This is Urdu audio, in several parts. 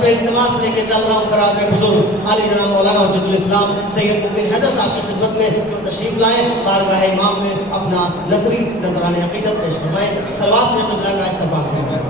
حرف التماس لے کے چل رہا ہوں برادر بزرگ عالی جناب مولانا حجت الاسلام سید مبین حیدر صاحب کی خدمت میں جو تشریف لائیں، بارگاہ امام میں اپنا نظری نذران عقیدت پیش فرمائیں، صلوات سے قبلہ کا استقبال فرمائیں۔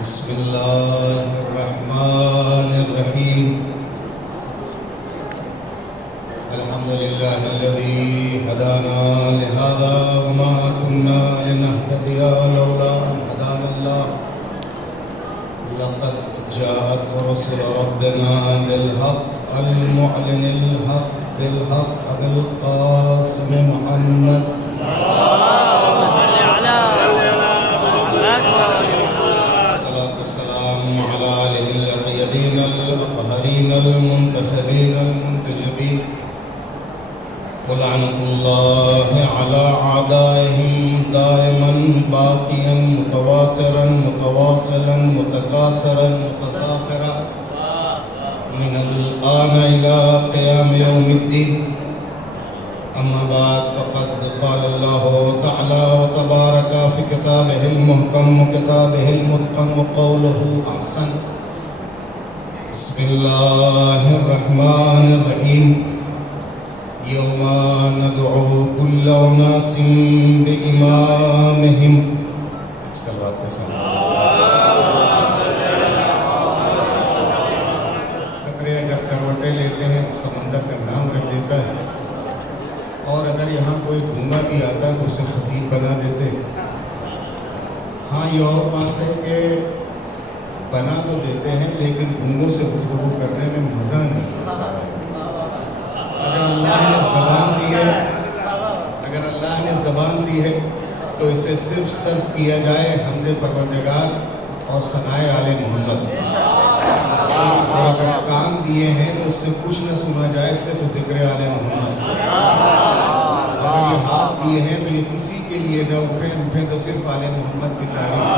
بسم اللہ الرحمن الرحیم الحمدللہ الذی ہدانا لہذا وما كنا لنہتدی لولا ان ہدانا اللہ لقد جاءت رسل ربنا بالحق المعلن الحق بالحق بالقاسم محمد الأطهرين المنتخبين المنتجبين ولعنة الله على أعدائهم دائما باقيا متواترا متواصلا متكاثرا متسافرا من الآن إلى قيام يوم الدين. أما بعد فقد قال الله تعالى وتبارك في كتابه المحكم وكتابه المتقن وقوله أحسن. بسم اللہ الرحمن الرحیم یوم ندعو کل اناس بامامہم. صلوات کے ساتھ قطرے اگر کروٹیں لیتے ہیں تو سمندر کا نام رکھ دیتا ہے، اور اگر یہاں کوئی گھوما بھی آتا ہے تو اسے خطیب بنا دیتے ہیں. ہاں یہ اور بات ہے کہ بنا تو دیتے ہیں لیکن گھوموں سے گفتگو کرنے میں مزہ نہیں آتا ہے. اگر اللہ نے زبان دی ہے تو اسے صرف صرف کیا جائے حمد پروردگار اور ثنائے آل محمد. اور اگر کان دیے ہیں تو اس سے کچھ نہ سنا جائے صرف ذکر آل محمد. اگر یہ ہاتھ دیے ہیں تو یہ کسی کے لیے نہ اٹھے تو صرف آل محمد کی تعریف.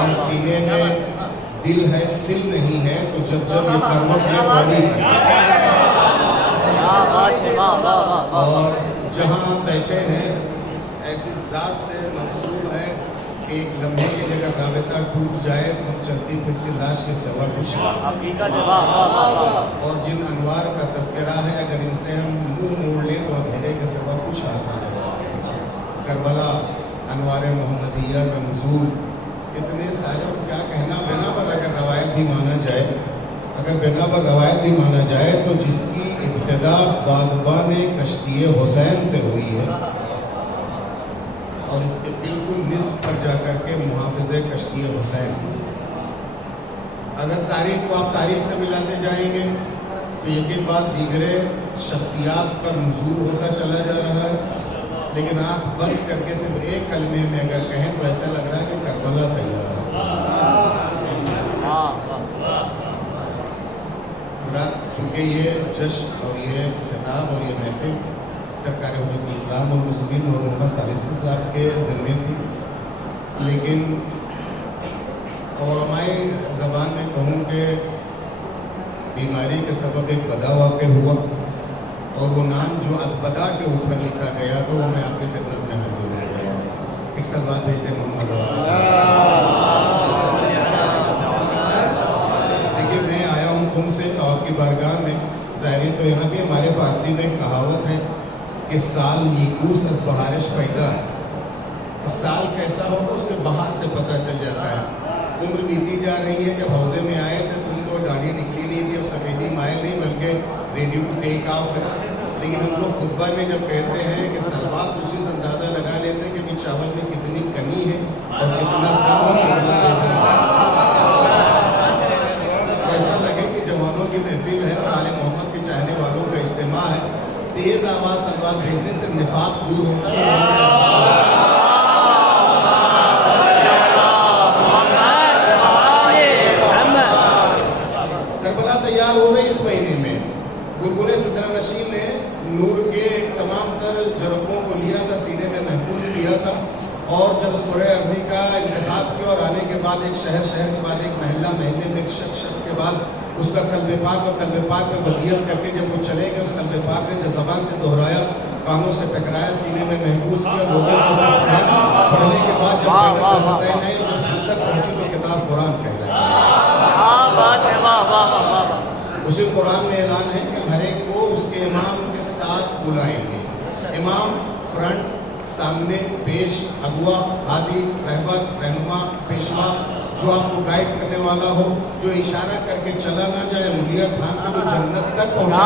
ہم سینے میں دل ہے سل نہیں ہے تو جب یہ کروٹ میں پانی اور جہاں بیٹھے ہیں ایسی ذات سے منصوب ہے کہ ایک لمحے کی جگہ رابطہ ٹوٹ جائے تو چلتی پھرتی لاش کے سوا کچھ اور جن انوار کا تذکرہ ہے اگر ان سے ہم منہ موڑ لیں تو اندھیرے کے سوا کچھ آتا ہے. کربلا انوار محمدیہ کا نزول اتنے سارے کیا کہنا. بنا پر اگر روایت بھی مانا جائے تو جس کی ابتدا بادبان کشتی حسین سے ہوئی ہے اور اس کے بالکل نصف پر جا کر کے محافظ کشتی حسین. اگر تاریخ کو آپ تاریخ سے ملاتے جائیں گے تو یہ کے بعد دیگرے شخصیات پر نزول ہوتا چلا جا رہا ہے، لیکن آپ بند کر کے صرف ایک کلمے میں اگر کہیں تو ایسا لگ رہا ہے کہ کربلا تیار ہے. چونکہ یہ جشن اور یہ خطاب اور یہ محفل سرکار حجت الاسلام والمسلمین اور محمد ثالثی صاحب کے ذمے تھی، لیکن علماء زبان میں کہوں کہ بیماری کے سبب ایک بدا واقع ہوا اور وہ نام جو البدا کے اوپر لکھا گیا تو وہ میں آپ کی خدمت میں حاضر ہو گیا. ایک صلوات بھیج دیں محمد. دیکھیے میں آیا ہوں تم سے تو آپ کی بارگاہ میں ظاہری تو یہاں بھی ہمارے فارسی میں ایک کہاوت ہے کہ سال نیکوس از بہارش پیدا ہے. سال کیسا ہوگا اس کے بہار سے پتہ چل جاتا ہے. عمر بیتی جا رہی ہے. جب حوضے میں آئے تھے تم تو داڑھی نکلی نہیں تھی، اب سفیدی مائل نہیں بلکہ ریڈی ٹو ٹیک آف ہے. لیکن ہم لوگ خطبہ میں جب کہتے ہیں کہ سلوات اسی سے اندازہ لگا لیتے ہیں کہ چاول میں کتنی کمی ہے اور کتنا کم ایسا لگے کہ جوانوں کی محفل ہے اور آل محمد کے چاہنے والوں کا اجتماع ہے. تیز آواز سلوات بھیجنے سے نفاق دور ہوتا ہے. کربلا تیار ہو رہی اس مہینے میں. گرگرے صدر نشین نے نور کے تمام تر جرقوں کو لیا تھا، سینے میں محفوظ کیا تھا، اور جب اس قرعہ ارضی کا انتخاب کیا اور آنے کے بعد ایک شہر کے بعد ایک محلے میں ایک شخص کے بعد اس کا قلب پاک اور قلب پاک میں ودیت کر کے جب وہ چلے گئے، اس قلب پاک نے جب زبان سے دہرایا، کانوں سے ٹکرایا، سینے میں محفوظ کیا، لوگوں کو اسے پڑھا، پڑھنے کے بعد جب محنت کا فتح نہیں، جب دل تک پہنچی تو کتاب قرآن کہلائی۔ اسی قرآن میں اعلان ہے کہ ہر ایک کو اس کے امام کے ساتھ بلائیں گے۔ امام فرنٹ، سامنے، پیش، اگوا، ہادی، رہبر، رہنما، پیشوا، جو آپ کو گائیڈ کرنے والا ہو، جو اشارہ کر کے چلا نہ جائے، انگلیاں تھام کے جو جنت تک پہنچا۔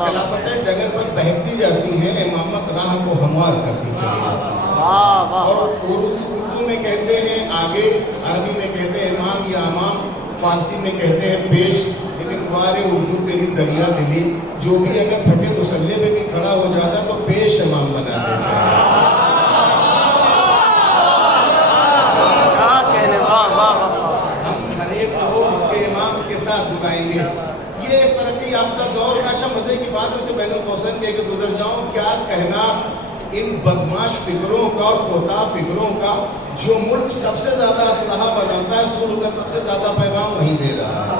خلافتیں ڈگر پر بہکتی جاتی ہیں، امامت راہ کو ہموار کرتی چلی جاتی ہے۔ اور اردو میں کہتے ہیں آگے، عربی میں کہتے ہیں امام یا امام، فارسی میں کہتے ہیں پیش، لیکن وارے اردو تیری دریا دلی، جو بھی اگر پھٹے مسلح پہ بھی کھڑا ہو جاتا تو پیش امام بنا دیتا ہے۔ ہم ہر ایک کو اس کے امام کے ساتھ بلائیں گے۔ یہ اس ترقی یافتہ دور میں اچھا مزے کی بات ہم سے بین القوسین کہہ کے گزر جاؤں، کیا کہنا ان بدماش فکروں کا اور کوتاہ فکروں کا، جو ملک سب سے زیادہ اسلحہ بناتا ہے، صلح کا سب سے زیادہ پیغام وہی دے رہا ہے۔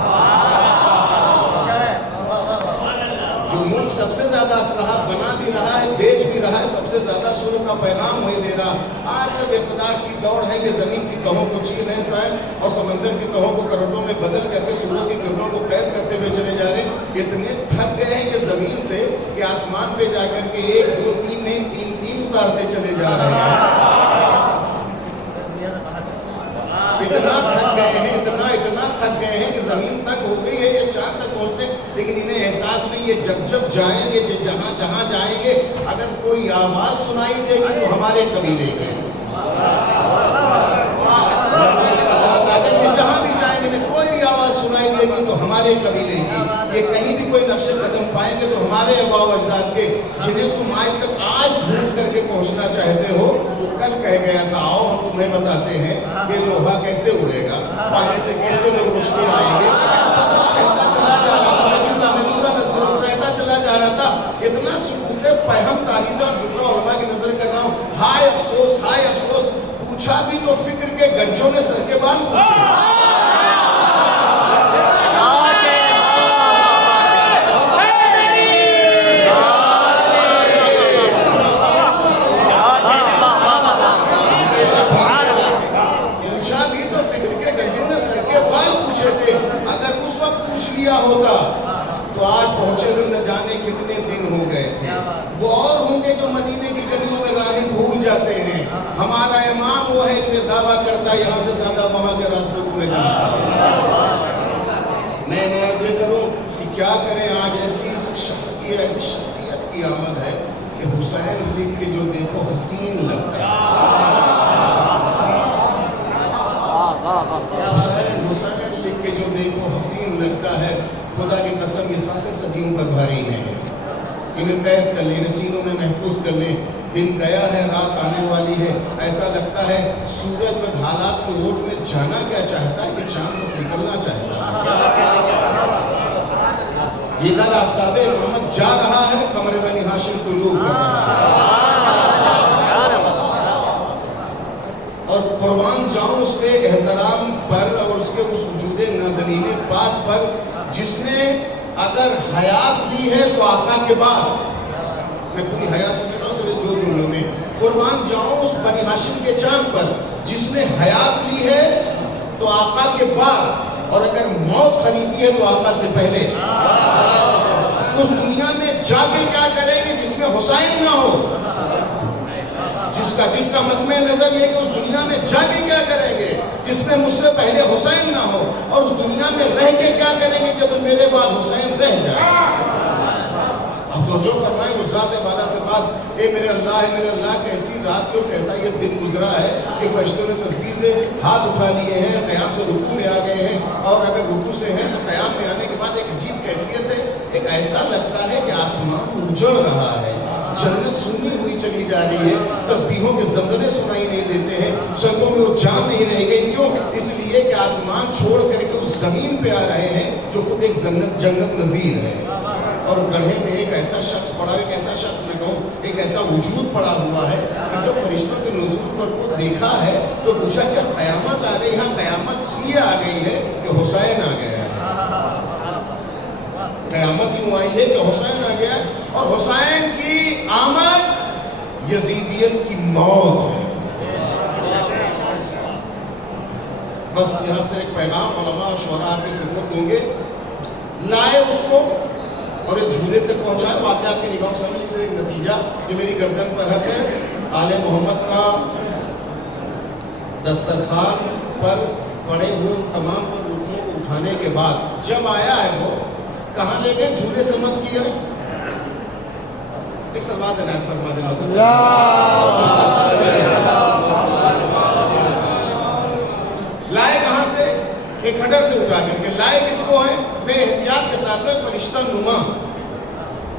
جو ملک سب سے زیادہ اسلحہ بنا بھی رہا ہے، بیچ بھی رہا ہے، سب سے زیادہ صلح کا پیغام وہی دے رہا۔ آج سب اقتدار کی دوڑ ہے، یہ زمین کی تہوں کو چیر رہے ہیں صاحب، اور سمندر کی تہوں کو کروٹوں میں بدل کر کے سورج کی کرنوں کو قید کرتے ہوئے چلے جا رہے ہیں۔ اتنے تھک گئے ہیں یہ زمین سے کہ آسمان پہ جا کر کے 1 2 3 نہیں 3 3 اتارتے چلے جا رہے ہیں۔ اتنا تھک گئے ہیں، اتنا تھک گئے ہیں کہ زمین تک ہو گئی ہے یہ چاند تک پہنچنے، لیکن انہیں احساس نہیں ہے جب جائیں گے، جہاں جہاں جائیں گے، اگر کوئی آواز سنائی دے گی تو ہمارے قبیلے کے، جہاں بھی جائیں گے کوئی بھی آواز سنائی دے گی تو ہمارے قبیلے کی، یہ کہیں بھی کوئی نقش قدم پائیں گے تو ہمارے آباء و اجداد کے، جنہیں تم آج ڈھونڈ کر کے پہنچنا چاہتے ہو۔ وہ کل کہہ گیا تھا آؤ ہم تمہیں بتاتے ہیں کہ لوہا کیسے اڑے گا، پانی سے کیسے لوگ مشکل آئیں گے، سب کچھ کہتا چلا جا رہا تھا، میں نظر کہتا چلا جا رہا تھا۔ اتنا سکوت پہم تاریخ اور جملہ علماء کی نظر کر رہا ہوں، ہائے افسوس، پوچھا بھی تو فکر کے گنجوں نے سر کے بال پوچھے۔ اگر اس وقت پوچھ لیا ہوتا تو آج پہنچے ہوئے نہ جانے کتنے دن ہو گئے تھے۔ وہ اور ہوں گے جو مدینے کی گلیوں میں راہیں بھول جاتے ہیں، ہمارا امام وہ ہے جو یہ دعویٰ کرتا ہے یہاں سے زیادہ وہاں کے راستوں کو میں جانتا ہوں۔ میں عرض کروں کہ کیا کریں، آج ایسی شخصیت کی آمد ہے کہ حسین لکھ کے جو دیکھو حسین لگتا ہے، حسین لکھ کے جو دیکھو حسین لگتا ہے۔ خدا کی قسم یہ سانسیں صدیوں پر بھاری ہیں، انہیں قید کر لیں، انہیں سینوں میں محفوظ کر لیں۔ دن گیا ہے، رات آنے والی ہے، ایسا لگتا ہے سورج بس حالات کو روٹ میں جانا کیا چاہتا ہے کہ چاند بس نکلنا چاہتا ہے۔ یہ در آفتاب محمد جا رہا ہے، قمر بنی ہاشم طلوع کر رہا ہے، اور قربان جاؤں اس کے احترام پر اور اس کے اس وجود نازنین پاک پر جس نے اگر حیات لی ہے تو آقا کے بعد، میں پوری حیات سے کہہ رہا ہوں صرف جو جملوں میں، قربان جاؤں اس بنی ہاشم کے چاند پر جس نے حیات لی ہے تو آقا کے بعد، اور اگر موت خریدی ہے تو آقا سے پہلے۔ اس دنیا میں جا کے کیا کریں گے جس میں حسین نہ ہو، جس کا مطمع نظر یہ کہ اس دنیا میں جا کے کیا کریں گے جس میں مجھ سے پہلے حسین نہ ہو، اور اس دنیا میں رہ کے کیا کریں گے جب میرے بعد حسین رہ جائے۔ اب تو جو فرمائے اس ذات بالا سے بات، اے میرے اللہ کیسی رات جو کیسا یہ دن گزرا ہے کہ فرشتوں نے تسبیح سے ہاتھ اٹھا لیے ہیں، قیام سے رکوع میں آ گئے ہیں، اور اگر رکوع سے ہیں تو قیام میں آنے کے بعد ایک عجیب کیفیت ہے، ایک ایسا لگتا ہے کہ آسمان اجڑ رہا ہے، جنت سنی ہوئی چلی جا رہی ہے، تسبیحوں کے زمزمے سنائی نہیں دیتے ہیں، سڑکوں میں وہ جان نہیں رہ گئی، کیوں؟ اس لیے کہ آسمان چھوڑ کر کے اس زمین پہ آ رہے ہیں جو خود ایک جنت نظیر ہے۔ اور گڑھے میں ایک ایسا شخص پڑا, ایک ایسا شخص میں کہوں ایک ایسا وجود پڑا ہوا ہے کہ جب فرشتوں کے نزول پر کو دیکھا ہے تو پوچھا کہ قیامت آ گئی. یہاں قیامت اس لیے آ گئی ہے کہ حسین آ گیا ہے. قیامت یوں آئی ہے کہ حسین آ گیا ہے, اور حسین کی آمد یزیدیت کی موت ہے. بس یہاں سے ایک پیغام علماء اور شعراء آپ کی خدمت دوں گے. لائے اس کو اور ایک جھولے تک پہنچائے. واقعہ آپ کی نگاہوں کے سامنے سے ایک نتیجہ جو میری گردن پر رکھ ہے, آل محمد کا دسترخوان پر پڑے ہوئے ان تمام پر لوگوں کو اٹھانے کے بعد جب آیا ہے وہ کہاں لے گئے؟ جھولے سے مس کیا. ایک سلوات عنایت فرما دیں. لائے کہاں سے؟ ایک کھڈر سے اٹھا کر کے. لائے کس کو ہے؟ میں احتیاط کے ساتھ ایک فرشتہ نما,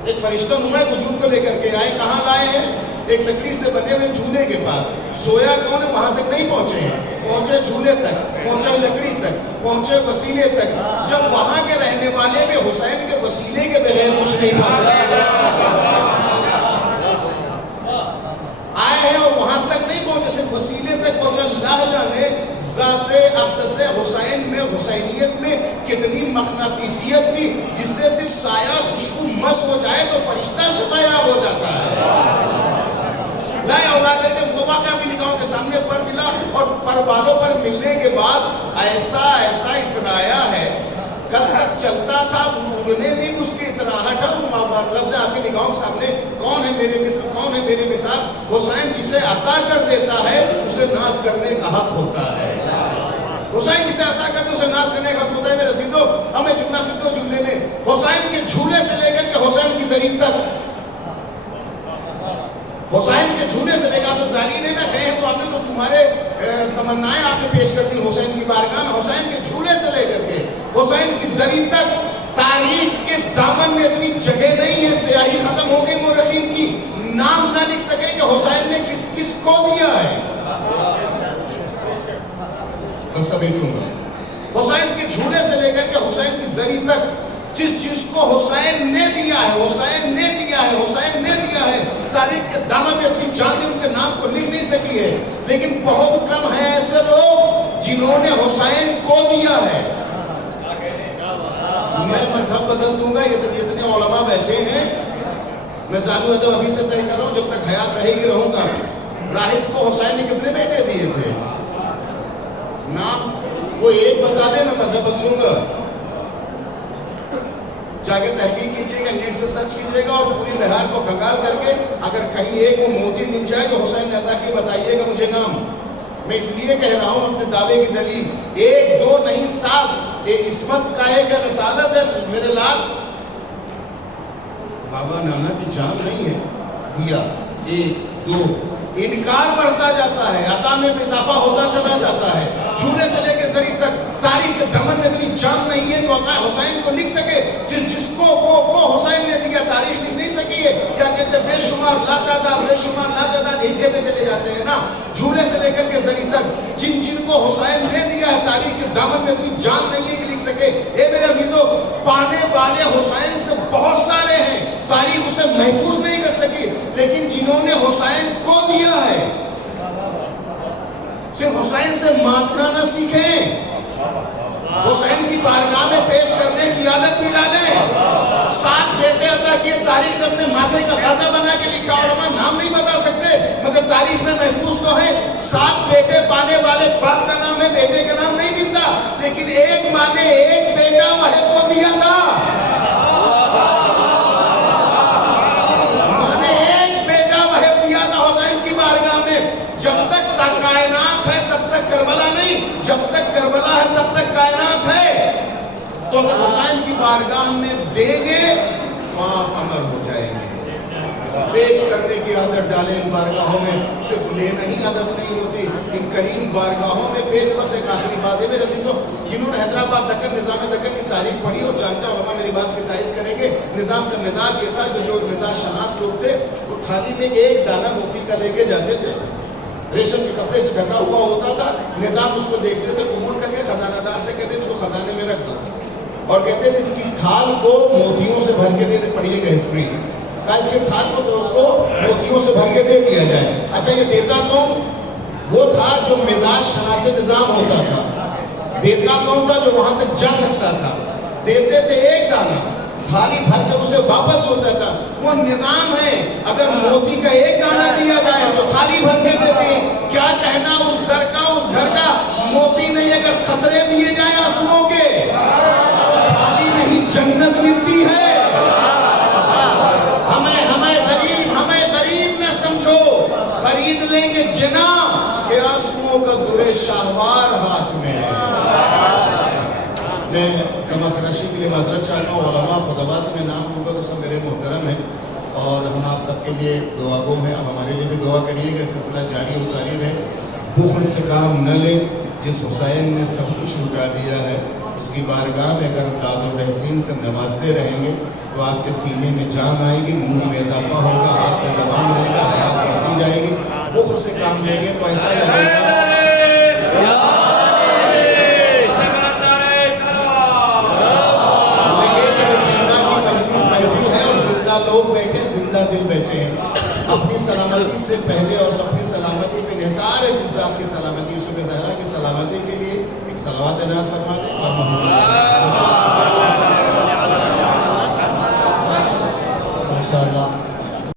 ایک فرشتہ نما ایک وجود کو لے کر کے آئے. کہاں لائے ہیں؟ ایک لکڑی سے بنے ہوئے جھولے کے پاس. سویا کون ہے؟ وہاں تک نہیں پہنچے ہیں, پہنچے جھولے تک, پہنچے لکڑی تک, پہنچے وسیلے تک. جب وہاں کے رہنے والے بھی حسین کے وسیلے کے بغیر کچھ نہیں پا سکتے. آئے ہیں اور وہاں تک نہیں پہنچے, صرف وسیلے تک پہنچا. اللہ جانے ذات اقدس حسین میں, حسینیت میں کتنی مقناطیسیت تھی جس سے صرف سایہ خوشبو مس ہو جائے تو فرشتہ شفایاب ہو جاتا ہے. لائے اور لا کر کے وہ واقعہ بھی نگاہوں کے سامنے پر ملا, اور پر بالوں پر ملنے کے بعد ایسا اترایا ہے. کل تک چلتا تھا, اڑنے میں بھی اس کی اتراہٹ ہے. لفظ آپ کی نگاہوں کے سامنے, کون ہے میرے مثال, کون ہے میرے مثال؟ حسین جسے عطا کر دیتا ہے اسے ناز کرنے کا حق ہوتا ہے. حسین جسے عطا کر دے اسے ناز کرنے کا حق ہوتا ہے. میرے عزیزو, ہمیں جملہ صرف دو جملے میں حسین کے جھولے سے لے کر کے حسین کی زری تک, حسین کے جھولے سے لے کر, آپ سب زائرین ہیں نا, گئے ہیں تو آپ نے تو تمہارے تمنائیں آپ نے پیش کر دی حسین کی بارگاہ میں. حسین کے جھولے سے لے کر کے حسین کی زری تک تاریخ کے دامن میں اتنی جگہ نہیں ہے, سیاہی ختم ہو گئی مورخین کی, نام نہ لکھ سکے کہ حسین نے کس کس کو دیا ہے. بس سمیٹوں گا. حسین کے جھولے سے لے کر کے حسین کی زری تک جس کو حسین نے دیا ہے, حسین نے دیا ہے, حسین نے دیا ہے. تاریخ کے دامن میں اتنی چاندی ان کے نام کو لکھ نہیں سکی ہے, لیکن بہت کم ہیں ایسے لوگ جنہوں نے حسین کو دیا ہے. میں مذہب بدل دوں گا, یہ جتنے علماء بیٹھے ہیں, میں ذالو ادب ابھی سے طے کر رہا ہوں, جب تک حیات رہے گی رہوں گا. راہب کو حسین نے کتنے بیٹے دیے تھے؟ نام وہ ایک بتا دے, میں مذہب بدلوں گا. جا کے تحقیق کیجیے گا, نیٹ سے سرچ کیجیے گا, اور پوری بہار کو کنگال کر کے اگر کہیں ایک وہ موتی مل جائے جو حسین نے عطا کی, بتائیے گا مجھے نام. میں اس لیے کہہ رہا ہوں اپنے دعوے کی دلیل, ایک دو نہیں 7, یہ عصمت کا ایک رسالت ہے. میرے لال بابا نانا کی جان نہیں ہے دیا, 1 2 انکار بڑھتا جاتا ہے, عطا میں اضافہ ہوتا چلا جاتا ہے. جھولے سے لے کے زری تک تاریخ کے دمن میں اتنی جان نہیں ہے جو عطا حسین کو لکھ سکے. جس کو حسین نے دیا تاریخ لکھ نہیں سکی ہے. کیا کہتے ہیں, بے شمار لا تعداد, بے شمار لا تعداد, یہی کہتے چلے جاتے ہیں نا. جھولے سے لے کر کے زری تک جن کو حسین نے دیا ہے تاریخ کے دامن میں اتنی جان نہیں ہے کہ لکھ سکے. اے میرے عزیزو, پانے والے حسین سے بہت سارے ہیں, تاریخ اسے محفوظ نہیں کر سکی, لیکن جنہوں نے حسین کو دیا ہے صرف حسین سے مانگنا نہ سیکھیں, حسین کی بارگاہ میں پیش کرنے کی عادت بھی ڈالیں. 7 بیٹے عطا کیے, تاریخ نے اپنے ماتھے کا خاصہ بنا کے لکھا, اور ہم نام نہیں بتا سکتے مگر تاریخ میں محفوظ تو ہے. 7 بیٹے پانے والے باپ کا نام ہے, بیٹے کا نام نہیں ملتا, لیکن ایک ماں نے ایک بیٹا وہب کو دیا تھا. ماں نے ایک بیٹا وہب دیا تھا حسین کی بارگاہ میں. جب تک کائنات ہے تب تک کربلا نہیں, جب تک کربلا ہے تب تک کائنات ہے. تو اگر حسین کی بارگاہ میں دیں گے تو آپ امر ہو جائیں گے. پیش کرنے کی عادت ڈالیں ان بارگاہوں میں, صرف لینا ہی عادت نہیں ہوتی. ان کریم بارگاہوں میں پیش. بس ایک آخری بات ہے میرے عزیزوں, جنہوں نے حیدرآباد دکن, نظام دکن کی تاریخ پڑھی اور جانتا علماء میری بات کی تائید کریں گے. نظام کا مزاج یہ تھا کہ جو مزاج شناس لوگ تھے وہ تھالی میں ایک دانہ موتی کا لے کے جاتے تھے, ریشم کے کپڑے سے ڈھکا ہوا ہوتا تھا. نظام اس کو دیکھتے تھے, قبول کر کے خزانہ دار سے کہتے اس کو خزانے میں رکھ دو, اور کہتے تھے اس کی تھال کو موتیوں سے بھر کے دے دے. پڑھیے گا ہسٹری کا، اس کے تھال کو تو اس کو موتیوں سے بھر کے دے دیا جائے. اچھا یہ دیتا کون؟ وہ تھا جو مزاج شناس نظام ہوتا تھا. دیتا کون تھا؟ جو وہاں تک جا سکتا تھا. دیتے تھے ایک دانہ، تھالی بھر کے اسے واپس ہوتا تھا. وہ نظام ہے. اگر موتی کا ایک دانہ دیا جائے تو تھالی بھر کے دیتے ہیں. کیا کہنا اس گھر کا موتی نہیں، اگر قطرے دیے جائیں آنسوؤں کے تھالی نہیں جنت ملتی ہے. ہمیں غریب نہ سمجھو. خرید لیں گے جنا کہ آنسوؤں کا درے شاہوار ہاتھ میں ہے. میں سما خراشی کے لیے معذرت چاہتا ہوں. علماء خطباء سے میں نام لوں گا تو سب میرے محترم ہیں اور ہم آپ سب کے لیے دعا گو ہیں. اب ہمارے لیے بھی دعا کریے گا. سلسلہ جاری و ساری رہے. بخل سے کام نہ لیں. جس حسین نے سب کچھ لٹا دیا ہے اس کی بارگاہ میں اگر داد و تحسین سے نوازتے رہیں گے تو آپ کے سینے میں جان آئے گی، نور میں اضافہ ہوگا، ہاتھ میں دوام رہے گا، حیات بڑھتی جائے گی. بخل سے کام لیں گے تو ایسا لگے گا لوگ بیٹھے، زندہ دل بیٹھے ہیں. اپنی سلامتی سے پہلے اور اپنی سلامتی پہ نثار ہے جس سے آپ کی سلامتی یوسف زہرا کی سلامتی کے لیے ایک صلوات عنایت فرما دیں.